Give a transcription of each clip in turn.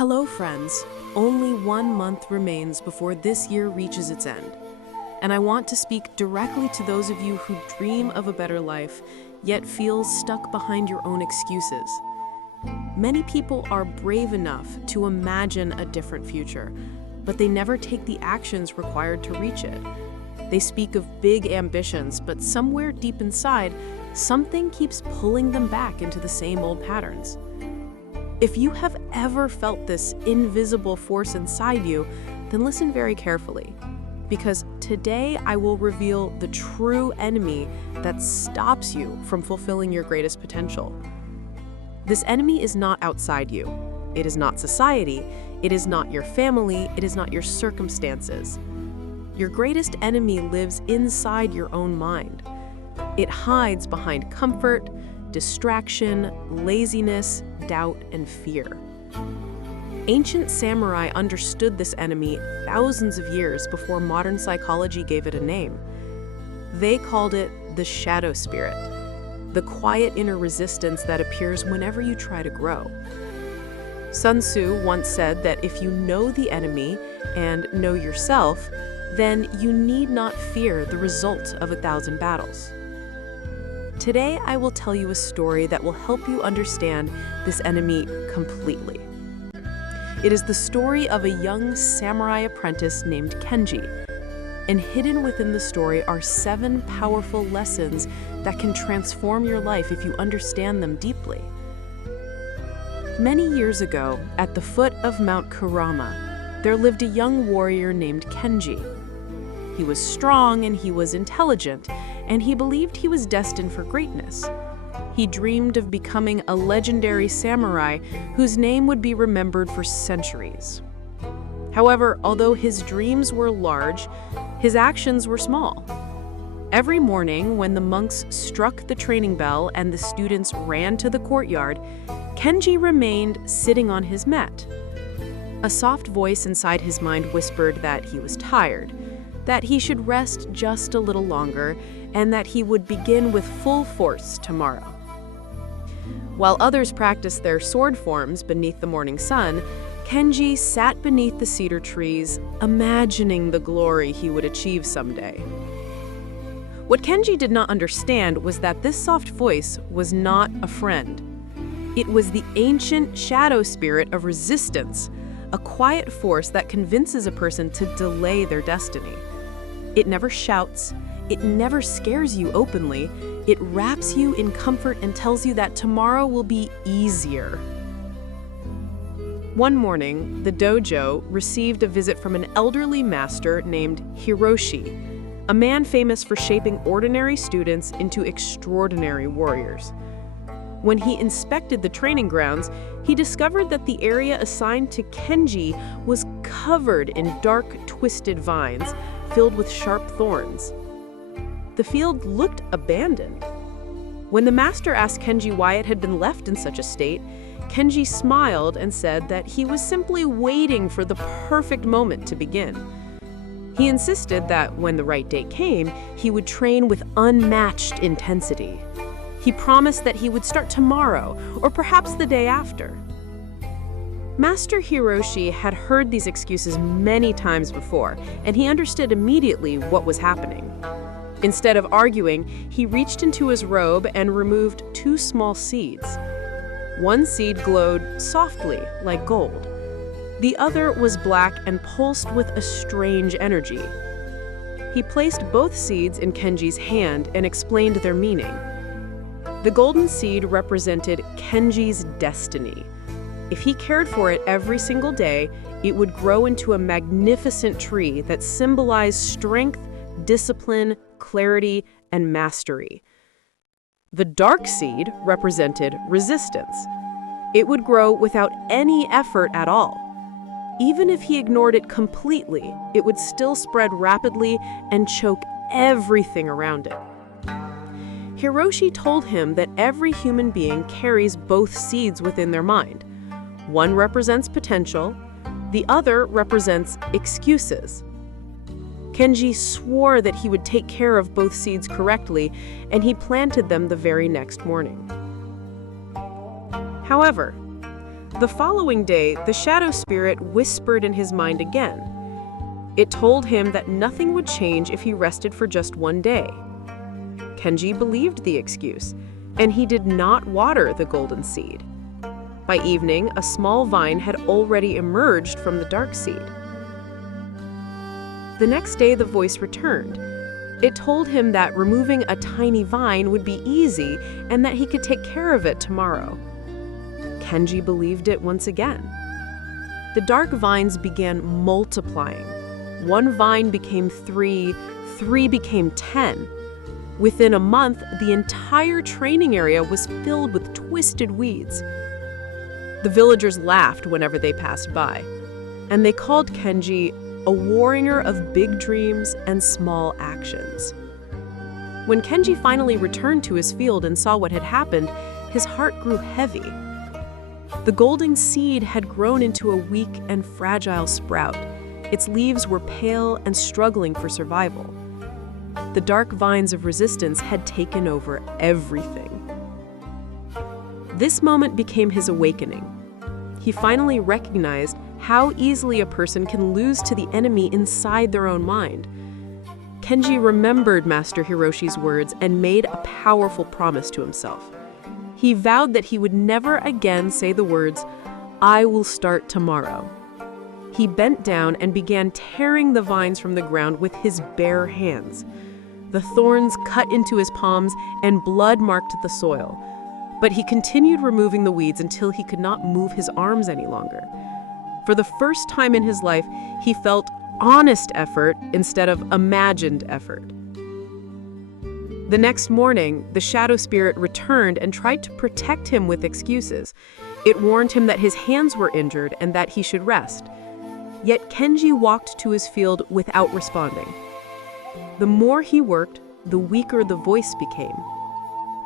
Hello, friends. Only 1 month remains before this year reaches its end. And I want to speak directly to those of you who dream of a better life, yet feel stuck behind your own excuses. Many people are brave enough to imagine a different future, but they never take the actions required to reach it. They speak of big ambitions, but somewhere deep inside, something keeps pulling them back into the same old patterns. If you have ever felt this invisible force inside you, then listen very carefully. Because today I will reveal the true enemy that stops you from fulfilling your greatest potential. This enemy is not outside you. It is not society. It is not your family. It is not your circumstances. Your greatest enemy lives inside your own mind. It hides behind comfort, distraction, laziness, doubt, and fear. Ancient samurai understood this enemy thousands of years before modern psychology gave it a name. They called it the shadow spirit, the quiet inner resistance that appears whenever you try to grow. Sun Tzu once said that if you know the enemy and know yourself, then you need not fear the result of 1,000 battles. Today, I will tell you a story that will help you understand this enemy completely. It is the story of a young samurai apprentice named Kenji, and hidden within the story are 7 powerful lessons that can transform your life if you understand them deeply. Many years ago, at the foot of Mount Kurama, there lived a young warrior named Kenji. He was strong and he was intelligent, and he believed he was destined for greatness. He dreamed of becoming a legendary samurai whose name would be remembered for centuries. However, although his dreams were large, his actions were small. Every morning, when the monks struck the training bell and the students ran to the courtyard, Kenji remained sitting on his mat. A soft voice inside his mind whispered that he was tired, that he should rest just a little longer, and that he would begin with full force tomorrow. While others practiced their sword forms beneath the morning sun, Kenji sat beneath the cedar trees, imagining the glory he would achieve someday. What Kenji did not understand was that this soft voice was not a friend. It was the ancient shadow spirit of resistance, a quiet force that convinces a person to delay their destiny. It never shouts. It never scares you openly. It wraps you in comfort and tells you that tomorrow will be easier. One morning, the dojo received a visit from an elderly master named Hiroshi, a man famous for shaping ordinary students into extraordinary warriors. When he inspected the training grounds, he discovered that the area assigned to Kenji was covered in dark, twisted vines filled with sharp thorns. The field looked abandoned. When the master asked Kenji why it had been left in such a state, Kenji smiled and said that he was simply waiting for the perfect moment to begin. He insisted that when the right day came, he would train with unmatched intensity. He promised that he would start tomorrow, or perhaps the day after. Master Hiroshi had heard these excuses many times before, and he understood immediately what was happening. Instead of arguing, he reached into his robe and removed 2 small seeds. One seed glowed softly, like gold. The other was black and pulsed with a strange energy. He placed both seeds in Kenji's hand and explained their meaning. The golden seed represented Kenji's destiny. If he cared for it every single day, it would grow into a magnificent tree that symbolized strength, discipline, clarity, and mastery. The dark seed represented resistance. It would grow without any effort at all. Even if he ignored it completely, it would still spread rapidly and choke everything around it. Hiroshi told him that every human being carries both seeds within their mind. One represents potential, the other represents excuses. Kenji swore that he would take care of both seeds correctly, and he planted them the very next morning. However, The following day, the shadow spirit whispered in his mind again. It told him that nothing would change if he rested for just one day. Kenji believed the excuse, and he did not water the golden seed. By evening, a small vine had already emerged from the dark seed. The next day, the voice returned. It told him that removing a tiny vine would be easy and that he could take care of it tomorrow. Kenji believed it once again. The dark vines began multiplying. One vine became 3, 3 became 10. Within a month, the entire training area was filled with twisted weeds. The villagers laughed whenever they passed by, and they called Kenji a warrior of big dreams and small actions. When Kenji finally returned to his field and saw what had happened, his heart grew heavy. The golden seed had grown into a weak and fragile sprout. Its leaves were pale and struggling for survival. The dark vines of resistance had taken over everything. This moment became his awakening. He finally recognized how easily a person can lose to the enemy inside their own mind. Kenji remembered Master Hiroshi's words and made a powerful promise to himself. He vowed that he would never again say the words, "I will start tomorrow." He bent down and began tearing the vines from the ground with his bare hands. The thorns cut into his palms and blood marked the soil. But he continued removing the weeds until he could not move his arms any longer. For the first time in his life, he felt honest effort instead of imagined effort. The next morning, the shadow spirit returned and tried to protect him with excuses. It warned him that his hands were injured and that he should rest. Yet Kenji walked to his field without responding. The more he worked, the weaker the voice became.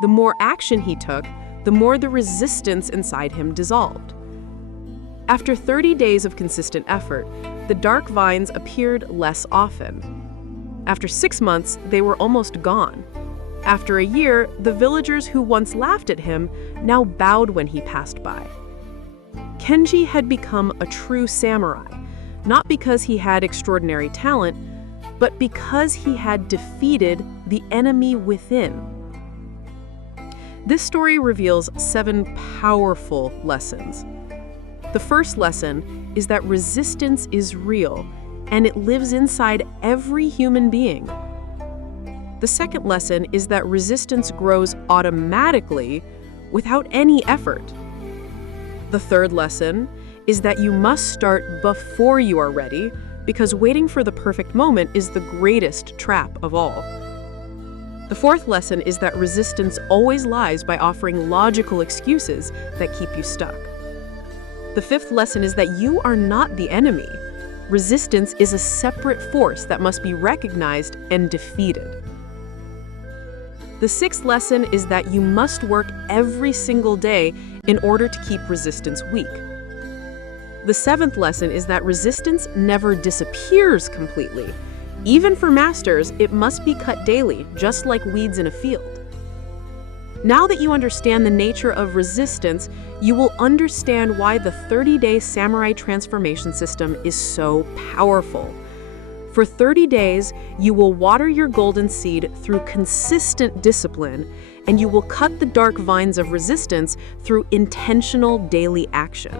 The more action he took, the more the resistance inside him dissolved. After 30 days of consistent effort, the dark vines appeared less often. After 6 months, they were almost gone. After a year, the villagers who once laughed at him now bowed when he passed by. Kenji had become a true samurai, not because he had extraordinary talent, but because he had defeated the enemy within. This story reveals 7 powerful lessons. The first lesson is that resistance is real, and it lives inside every human being. The second lesson is that resistance grows automatically without any effort. The third lesson is that you must start before you are ready, because waiting for the perfect moment is the greatest trap of all. The fourth lesson is that resistance always lies by offering logical excuses that keep you stuck. The fifth lesson is that you are not the enemy. Resistance is a separate force that must be recognized and defeated. The sixth lesson is that you must work every single day in order to keep resistance weak. The seventh lesson is that resistance never disappears completely. Even for masters, it must be cut daily, just like weeds in a field. Now that you understand the nature of resistance, you will understand why the 30-day samurai transformation system is so powerful. For 30 days, you will water your golden seed through consistent discipline, and you will cut the dark vines of resistance through intentional daily action.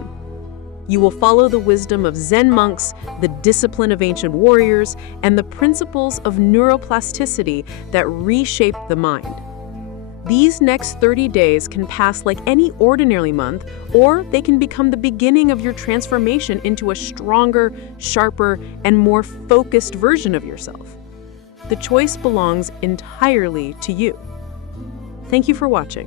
You will follow the wisdom of Zen monks, the discipline of ancient warriors, and the principles of neuroplasticity that reshape the mind. These next 30 days can pass like any ordinary month, or they can become the beginning of your transformation into a stronger, sharper, and more focused version of yourself. The choice belongs entirely to you. Thank you for watching.